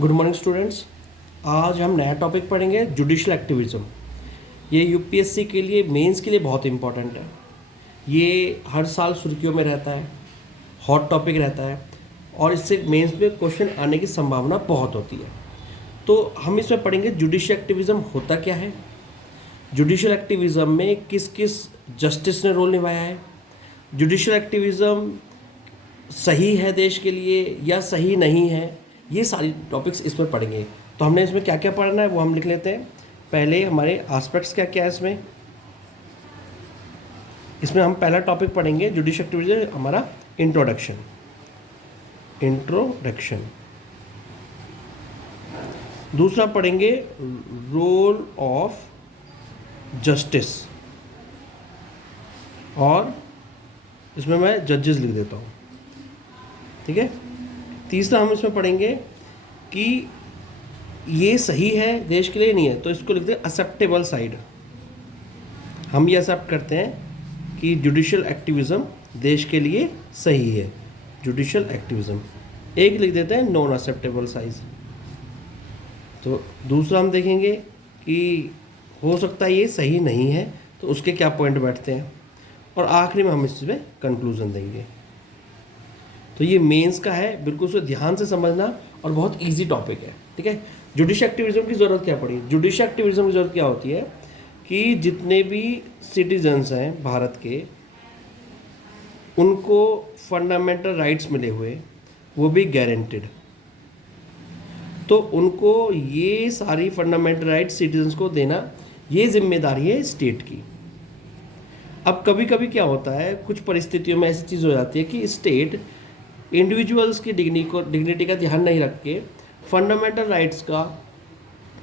Good morning students. आज हम नया टॉपिक पढ़ेंगे, जुडिशल एक्टिविज़म। ये यूपीएससी के लिए, मेंस के लिए बहुत इंपॉर्टेंट है। ये हर साल सुर्खियों में रहता है, हॉट टॉपिक रहता है और इससे मेंस में क्वेश्चन आने की संभावना बहुत होती है। तो हम इसमें पढ़ेंगे जुडिशल एक्टिविज़म होता क्या है, जुडिशल एक्टिविज़म में किस किस जस्टिस ने रोल निभाया है, जुडिशल एक्टिविज़म सही है देश के लिए या सही नहीं है, ये सारी टॉपिक्स इसमें पढ़ेंगे। तो हमने इसमें क्या क्या पढ़ना है वो हम लिख लेते हैं। पहले हमारे एस्पेक्ट्स क्या क्या है इसमें हम पहला टॉपिक पढ़ेंगे जुडिशल एक्टिविज़म, हमारा इंट्रोडक्शन। दूसरा पढ़ेंगे रोल ऑफ जस्टिस, और इसमें मैं जजेस लिख देता हूँ, ठीक है। तीसरा हम इसमें पढ़ेंगे कि ये सही है देश के लिए, नहीं है, तो इसको लिखते हैं एक्सेप्टेबल साइड। हम ये एक्सेप्ट करते हैं कि जुडिशल एक्टिविज़म देश के लिए सही है, जुडिशल एक्टिविज़म। एक लिख देते हैं नॉन एक्सेप्टेबल साइज। तो दूसरा हम देखेंगे कि हो सकता है ये सही नहीं है, तो उसके क्या पॉइंट बैठते हैं, और आखिरी में हम इसमें कंक्लूजन देंगे। तो ये मेंस का है, बिल्कुल उसे ध्यान से समझना और बहुत इजी टॉपिक है, ठीक है। जुडिशल एक्टिविज़म की ज़रूरत क्या पड़ी? जुडिशल एक्टिविज़म की ज़रूरत क्या होती है कि जितने भी सिटीजन्स हैं भारत के, उनको फंडामेंटल राइट्स मिले हुए, वो भी गारंटेड, तो उनको ये सारी फंडामेंटल राइट्स सिटीजन्स को देना, ये जिम्मेदारी है स्टेट की। अब कभी कभी क्या होता है, कुछ परिस्थितियों में ऐसी चीज़ हो जाती है कि स्टेट इंडिविजुअल्स की डिग्निटी का ध्यान नहीं रख के फंडामेंटल राइट्स का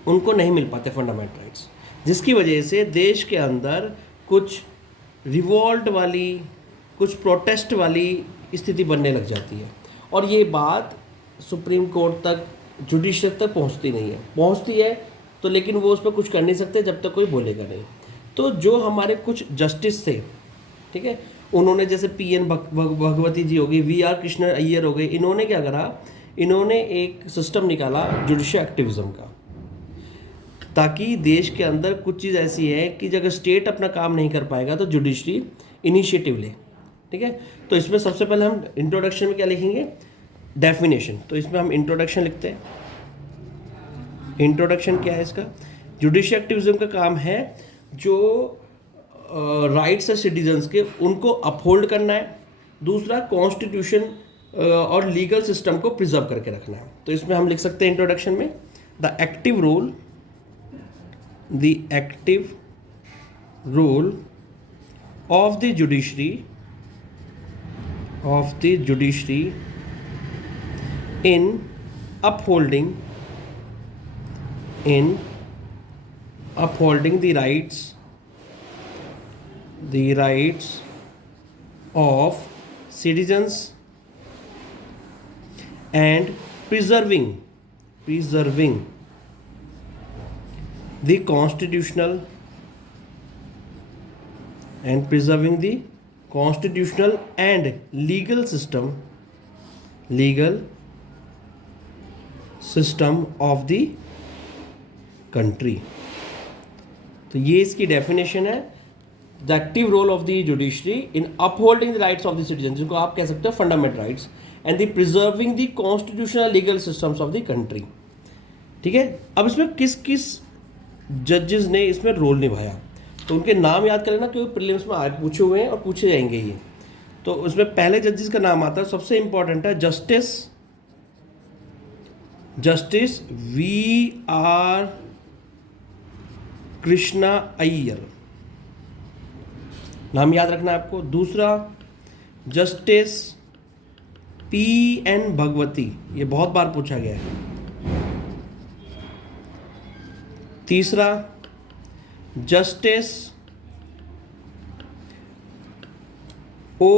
उनको नहीं मिल पाते फंडामेंटल राइट्स, जिसकी वजह से देश के अंदर कुछ रिवॉल्ट वाली, कुछ प्रोटेस्ट वाली स्थिति बनने लग जाती है, और ये बात सुप्रीम कोर्ट तक, जुडिशरी तक पहुंचती नहीं है। पहुंचती है तो लेकिन वो उस पर कुछ कर नहीं सकते जब तक कोई बोलेगा नहीं। तो जो हमारे कुछ जस्टिस थे, ठीक है, उन्होंने जैसे पीएन भगवती जी हो गई, वी.आर. कृष्णन अय्यर हो गए, इन्होंने क्या करा, इन्होंने एक सिस्टम निकाला जुडिशल एक्टिविज़म का, ताकि देश के अंदर कुछ चीज़ ऐसी है कि अगर स्टेट अपना काम नहीं कर पाएगा तो जुडिशरी इनिशिएटिव ले, ठीक है। तो इसमें सबसे पहले हम इंट्रोडक्शन में क्या लिखेंगे, डेफिनेशन। तो इसमें हम इंट्रोडक्शन लिखते हैं। इंट्रोडक्शन क्या है इसका? जुडिशल एक्टिविज़म का काम है जो राइट्स है सिटीजन्स के, उनको अपहोल्ड करना है। दूसरा, कॉन्स्टिट्यूशन और लीगल सिस्टम को प्रिजर्व करके रखना है। तो इसमें हम लिख सकते हैं इंट्रोडक्शन में, the active role of the judiciary in upholding the rights of citizens and preserving the constitutional and legal system of the country। तो ये इसकी डेफिनेशन है, the active role of the judiciary in upholding the rights of the citizen, जिनको आप कह सकते हो fundamental rights, and the preserving the constitutional legal systems of the country, ठीक है। अब इसमें किस किस जजेस ने इसमें रोल निभाया, तो उनके नाम याद कर लेना, क्योंकि प्रीलिम्स में आज पूछे हुए हैं और पूछे जाएंगे ये। तो उसमें पहले जजेस का नाम आता है, सबसे इंपॉर्टेंट है जस्टिस V.R. कृष्णा अय्यर, नाम याद रखना है आपको। दूसरा, जस्टिस P.N. भगवती, ये बहुत बार पूछा गया है। तीसरा, जस्टिस O.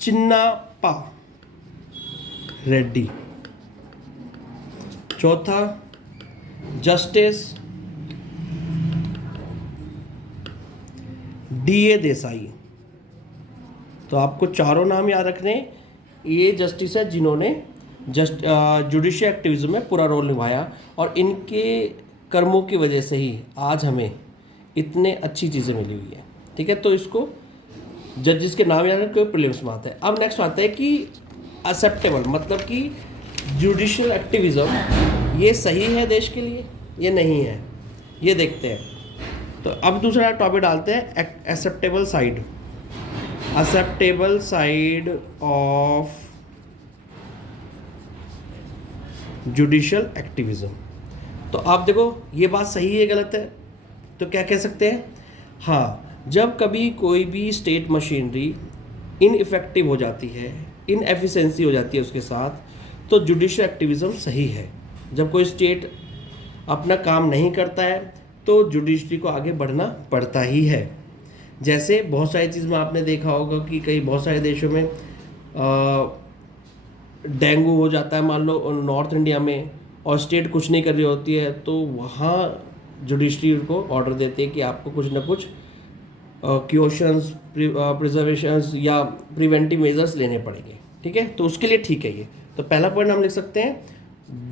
चिन्नाप्पा रेड्डी। चौथा, जस्टिस D.A. देसाई। तो आपको चारों नाम याद रखने, ये जस्टिस है जिन्होंने जस्ट जुडिशियल एक्टिविज्म में पूरा रोल निभाया, और इनके कर्मों की वजह से ही आज हमें इतने अच्छी चीज़ें मिली हुई है। ठीक है, तो इसको जजेस के नाम याद रखो, प्रीलिम्स में आता है। अब नेक्स्ट आता है कि एक्सेप्टेबल, मतलब कि जुडिशियल एक्टिविज्म ये सही है देश के लिए, ये नहीं है, ये देखते हैं। तो अब दूसरा टॉपिक डालते हैं acceptable side, acceptable side of judicial activism. तो आप देखो ये बात सही है गलत है, तो क्या कह सकते हैं? हाँ, जब कभी कोई भी स्टेट मशीनरी इनइफेक्टिव हो जाती है, इनएफिशिएंसी हो जाती है उसके साथ, तो जुडिशियल एक्टिविज्म सही है। जब कोई स्टेट अपना काम नहीं करता है तो जुडिशरी को आगे बढ़ना पड़ता ही है। जैसे बहुत सारी चीज़ में आपने देखा होगा कि कई बहुत सारे देशों में डेंगू हो जाता है मान लो नॉर्थ इंडिया में, और स्टेट कुछ नहीं कर रही होती है, तो वहाँ जुडिशरी को ऑर्डर देती है कि आपको कुछ ना कुछ क्योशंस, प्रिजर्वेशंस या प्रिवेंटिव मेजर्स लेने पड़ेंगे। ठीक है, तो उसके लिए ठीक है ये। तो पहला पॉइंट हम लिख सकते हैं,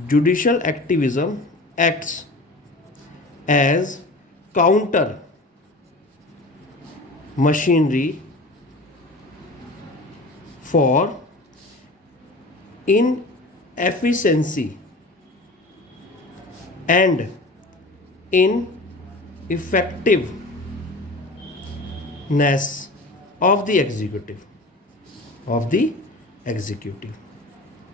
judicial activism acts as counter machinery for inefficiency and ineffectiveness of the executive।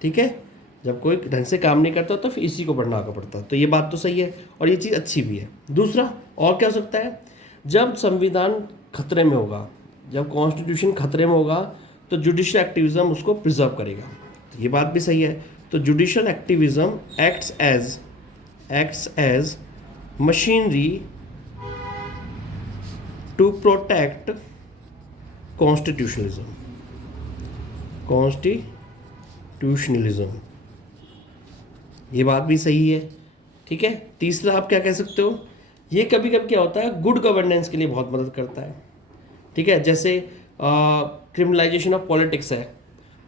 ठीक है, जब कोई ढंग से काम नहीं करता तो फिर इसी को बढ़ना आगे पड़ता है। तो ये बात तो सही है और ये चीज़ अच्छी भी है। दूसरा और क्या हो सकता है, जब संविधान खतरे में होगा, जब कॉन्स्टिट्यूशन खतरे में होगा, तो जुडिशियल एक्टिविज्म उसको प्रिजर्व करेगा। तो ये बात भी सही है। तो judicial activism acts as machinery to protect constitutionalism. ये बात भी सही है। ठीक है, तीसरा आप क्या कह सकते हो, ये कभी कभी क्या होता है, गुड गवर्नेंस के लिए बहुत मदद करता है। ठीक है, जैसे क्रिमिनलाइजेशन ऑफ पॉलिटिक्स है,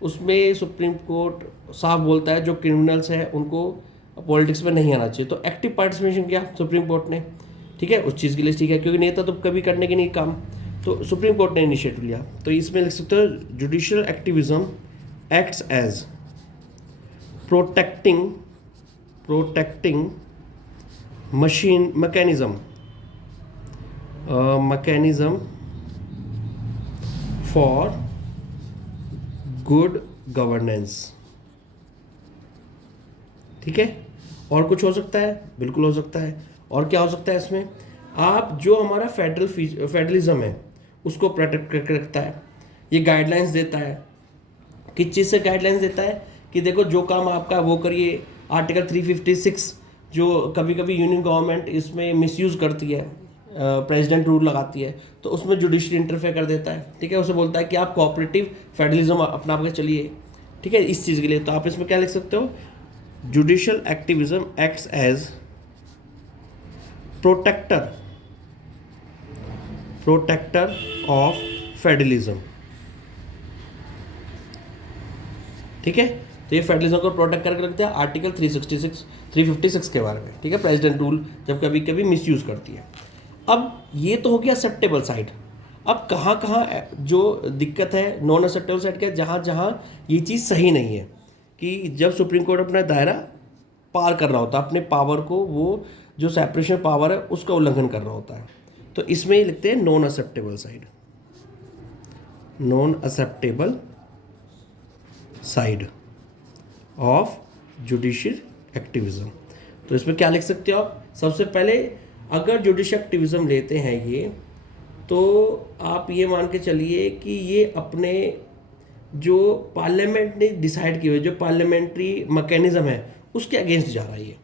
उसमें सुप्रीम कोर्ट साफ बोलता है जो क्रिमिनल्स हैं उनको पॉलिटिक्स में नहीं आना चाहिए, तो एक्टिव पार्टिसिपेशन किया सुप्रीम कोर्ट ने। ठीक है, उस चीज़ के लिए ठीक है, क्योंकि नेता तो कभी करने के नहीं काम, तो सुप्रीम कोर्ट ने इनिशिएटिव लिया। तो इसमें लिख सकते हो, judicial activism acts as protecting mechanism for good governance. ठीक है, और कुछ हो सकता है? बिल्कुल हो सकता है। और क्या हो सकता है इसमें, आप जो हमारा फेडरलिज्म है उसको प्रोटेक्ट करके रखता है। ये गाइडलाइंस देता है, किस चीज़ से गाइडलाइंस देता है कि देखो जो काम आपका वो करिए। आर्टिकल 356 जो कभी कभी यूनियन गवर्नमेंट इसमें मिसयूज़ करती है, प्रेसिडेंट रूल लगाती है, तो उसमें जुडिशरी इंटरफेयर कर देता है। ठीक है, उसे बोलता है कि आप कोऑपरेटिव फेडरलिज्म अपना के चलिए। ठीक है, इस चीज़ के लिए तो आप इसमें क्या लिख सकते हो, judicial activism acts as protector of federalism. ठीक है, तो ये फेडरलिज्म को प्रोटेक्ट करके रखते हैं आर्टिकल 356 के बारे में। ठीक है, प्रेसिडेंट रूल जब कभी कभी मिसयूज़ करती है। अब ये तो हो गया एक्सेप्टेबल साइड। अब कहाँ कहाँ जो दिक्कत है नॉन एक्सेप्टेबल साइड का, जहाँ जहाँ ये चीज़ सही नहीं है, कि जब सुप्रीम कोर्ट अपना दायरा पार कर रहा होता है, अपने पावर को, वो जो सेपरेशन पावर है उसका उल्लंघन कर रहा होता है, तो इसमें ही लिखते हैं non acceptable side of judicial activism. तो इसमें क्या लिख सकते हो आप, सबसे पहले अगर जुडिशियल एक्टिविज्म लेते हैं ये, तो आप ये मान के चलिए कि ये अपने जो पार्लियामेंट ने डिसाइड किए हुए जो पार्लियामेंट्री मैकेनिज्म है उसके अगेंस्ट जा रहा है ये।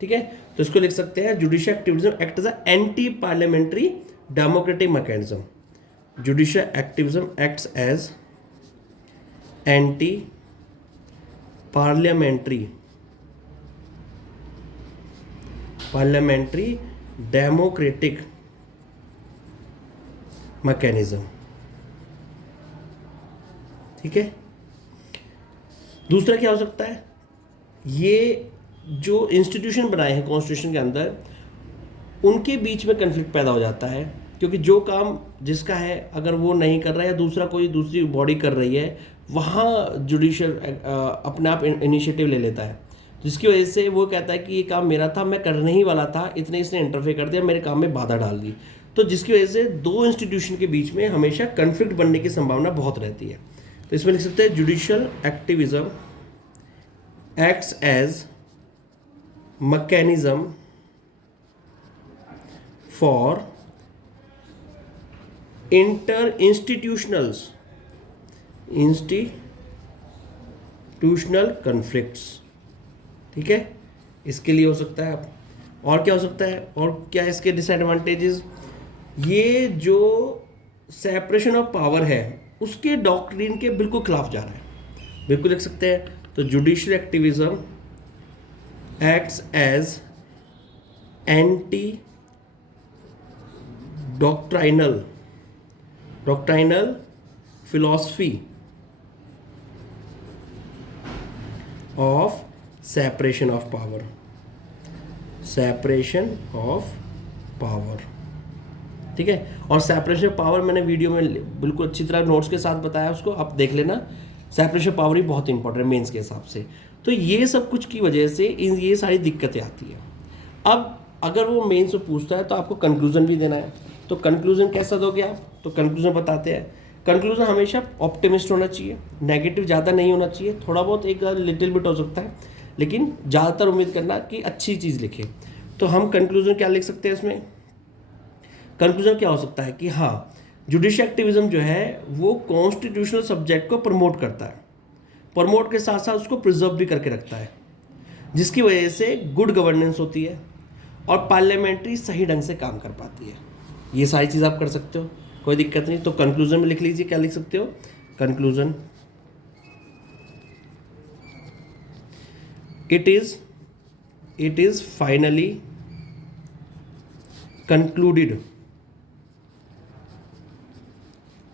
ठीक है, तो इसको लिख सकते हैं, judicial activism act as anti parliamentary democratic mechanism. Judicial activism acts as anti parliamentary democratic mechanism. ठीक है, दूसरा क्या हो सकता है, ये जो इंस्टीट्यूशन बनाए हैं कॉन्स्टिट्यूशन के अंदर, उनके बीच में कन्फ्लिक्ट पैदा हो जाता है, क्योंकि जो काम जिसका है अगर वो नहीं कर रहा है या दूसरा कोई दूसरी बॉडी कर रही है, वहाँ जुडिशियल अपने आप इनिशिएटिव ले लेता है, जिसकी वजह से वो कहता है कि ये काम मेरा था, मैं करने ही वाला था, इतने इसने इंटरफेयर कर दिया, मेरे काम में बाधा डाल दी। तो जिसकी वजह से दो इंस्टीट्यूशन के बीच में हमेशा कन्फ्लिक्ट बनने की संभावना बहुत रहती है। तो इसमें लिख सकते हैं judicial activism acts as mechanism for institutional conflicts। ठीक है, इसके लिए हो सकता है आप, और क्या हो सकता है, और क्या इसके डिसएडवांटेजेस, ये जो सेपरेशन ऑफ पावर है उसके डॉक्ट्रिन के बिल्कुल खिलाफ जा रहा है, बिल्कुल लिख सकते हैं। तो judicial activism acts as anti-doctrinal philosophy of separation of power। ठीक है, और सेपरेशन ऑफ पावर मैंने वीडियो में बिल्कुल अच्छी तरह नोट्स के साथ बताया, उसको आप देख लेना। सेपरेशन ऑफ पावर ही बहुत इंपॉर्टेंट है मेंस के हिसाब से। तो ये सब कुछ की वजह से ये सारी दिक्कतें आती है। अब अगर वो मेंस में पूछता है तो आपको कंक्लूजन भी देना है, तो कंक्लूजन कैसा दोगे आप, तो कंक्लूजन बताते हैं। कंक्लूजन हमेशा ऑप्टिमिस्ट होना चाहिए, नेगेटिव ज़्यादा नहीं होना चाहिए, थोड़ा बहुत एक लिटिल बिट हो सकता है, लेकिन ज़्यादातर उम्मीद करना कि अच्छी चीज़ लिखे। तो हम कंक्लूजन क्या लिख सकते हैं इसमें, कंक्लूजन क्या हो सकता है कि हाँ, जुडिशियल एक्टिविज्म जो है वो कॉन्स्टिट्यूशनल सब्जेक्ट को प्रमोट करता है, प्रमोट के साथ साथ उसको प्रिजर्व भी करके रखता है, जिसकी वजह से गुड गवर्नेंस होती है और पार्लियामेंट्री सही ढंग से काम कर पाती है। ये सारी चीज़ आप कर सकते हो, कोई दिक्कत नहीं। तो कंक्लूजन में लिख लीजिए, क्या लिख सकते हो, conclusion, it is finally concluded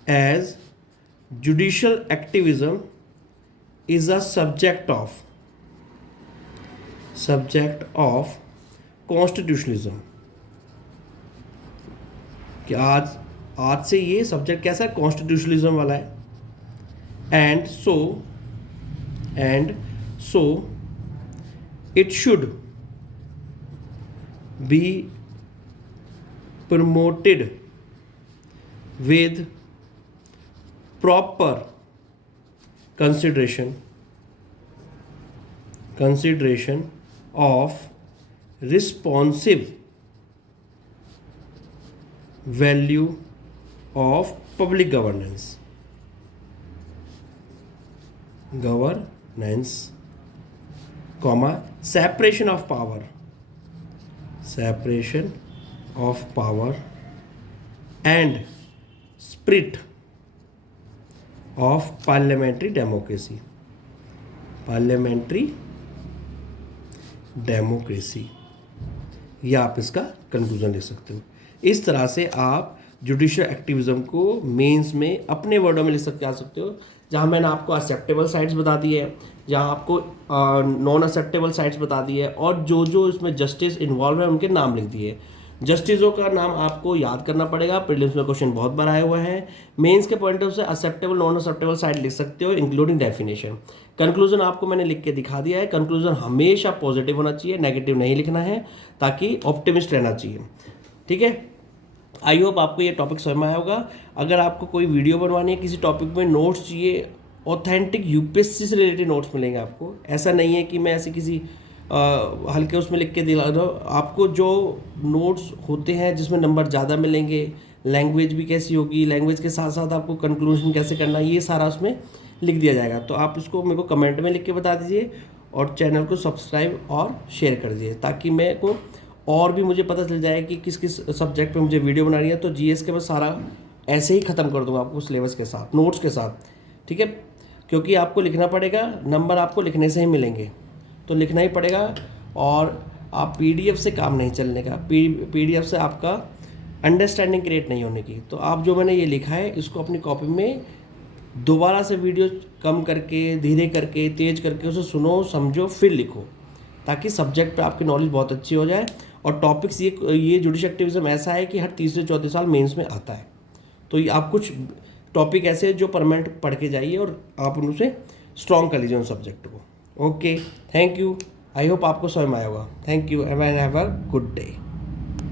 as judicial activism is a subject of constitutionalism। कि आज से ये सब्जेक्ट कैसा है, कॉन्स्टिट्यूशनलिज्म वाला है। And so it should be promoted with proper consideration of responsive value of public governance, comma, separation of power and spirit of parliamentary democracy। ये आप इसका कंक्लूजन ले सकते हो। इस तरह से आप जुडिशियल एक्टिविज्म को मेंस में अपने वर्डों में लिख सकते हो, जहाँ मैंने आपको एक्सेप्टेबल साइट्स बता दी है, जहाँ आपको नॉन एक्सेप्टेबल साइट्स बता दी है, और जो इसमें जस्टिस इन्वॉल्व है उनके नाम लिख दिए। जस्टिसों का नाम आपको याद करना पड़ेगा, प्रीलिम्स में क्वेश्चन बहुत बार आया हुआ है। मेंस के पॉइंट ऑफ से एक्सेप्टेबल नॉन एक्सेप्टेबल साइड लिख सकते हो, इंक्लूडिंग डेफिनेशन। कंक्लूजन आपको मैंने लिख के दिखा दिया है। कंक्लूजन हमेशा पॉजिटिव होना चाहिए, नेगेटिव नहीं लिखना है, ताकि ऑप्टिमिस्ट रहना चाहिए। ठीक है, आई होप आपको ये टॉपिक समझ में आया होगा। अगर आपको कोई वीडियो बनवानी है, किसी टॉपिक में नोट्स चाहिए, ऑथेंटिक यूपीएससी से रिलेटेड नोट्स मिलेंगे आपको। ऐसा नहीं है कि मैं ऐसे किसी हल्के उसमें लिख के दिला दो। आपको जो नोट्स होते हैं जिसमें नंबर ज़्यादा मिलेंगे, लैंग्वेज भी कैसी होगी, लैंग्वेज के साथ साथ आपको कंक्लूजन कैसे करना है, ये सारा उसमें लिख दिया जाएगा। तो आप इसको मेरे को कमेंट में लिख के बता दीजिए, और चैनल को सब्सक्राइब और शेयर कर दीजिए, ताकि मेरे को और भी मुझे पता चल जाए कि किस किस सब्जेक्ट पे मुझे वीडियो बनानी है। तो जीएस के मैं सारा ऐसे ही ख़त्म कर दूँगा आपको सिलेबस के साथ, नोट्स के साथ। ठीक है, क्योंकि आपको लिखना पड़ेगा, नंबर आपको लिखने से ही मिलेंगे, तो लिखना ही पड़ेगा। और आप पीडीएफ से काम नहीं चलने का, पीडीएफ से आपका अंडरस्टैंडिंग क्रिएट नहीं होने की। तो आप जो मैंने ये लिखा है इसको अपनी कॉपी में दोबारा से वीडियो कम करके, धीरे करके, तेज करके उसे सुनो, समझो, फिर लिखो, ताकि सब्जेक्ट पे आपकी नॉलेज बहुत अच्छी हो जाए। और टॉपिक्स ये जुडिशल एक्टिविज्म ऐसा है कि हर तीसरे चौथे साल मेंस में आता है। तो ये आप कुछ टॉपिक ऐसे जो परमानेंट पढ़ के जाइए और आप उनसे स्ट्रॉन्ग कर लीजिए उन सब्जेक्ट को। Okay, thank you. I hope आपको समझ में आया होगा। Thank you and have a good day.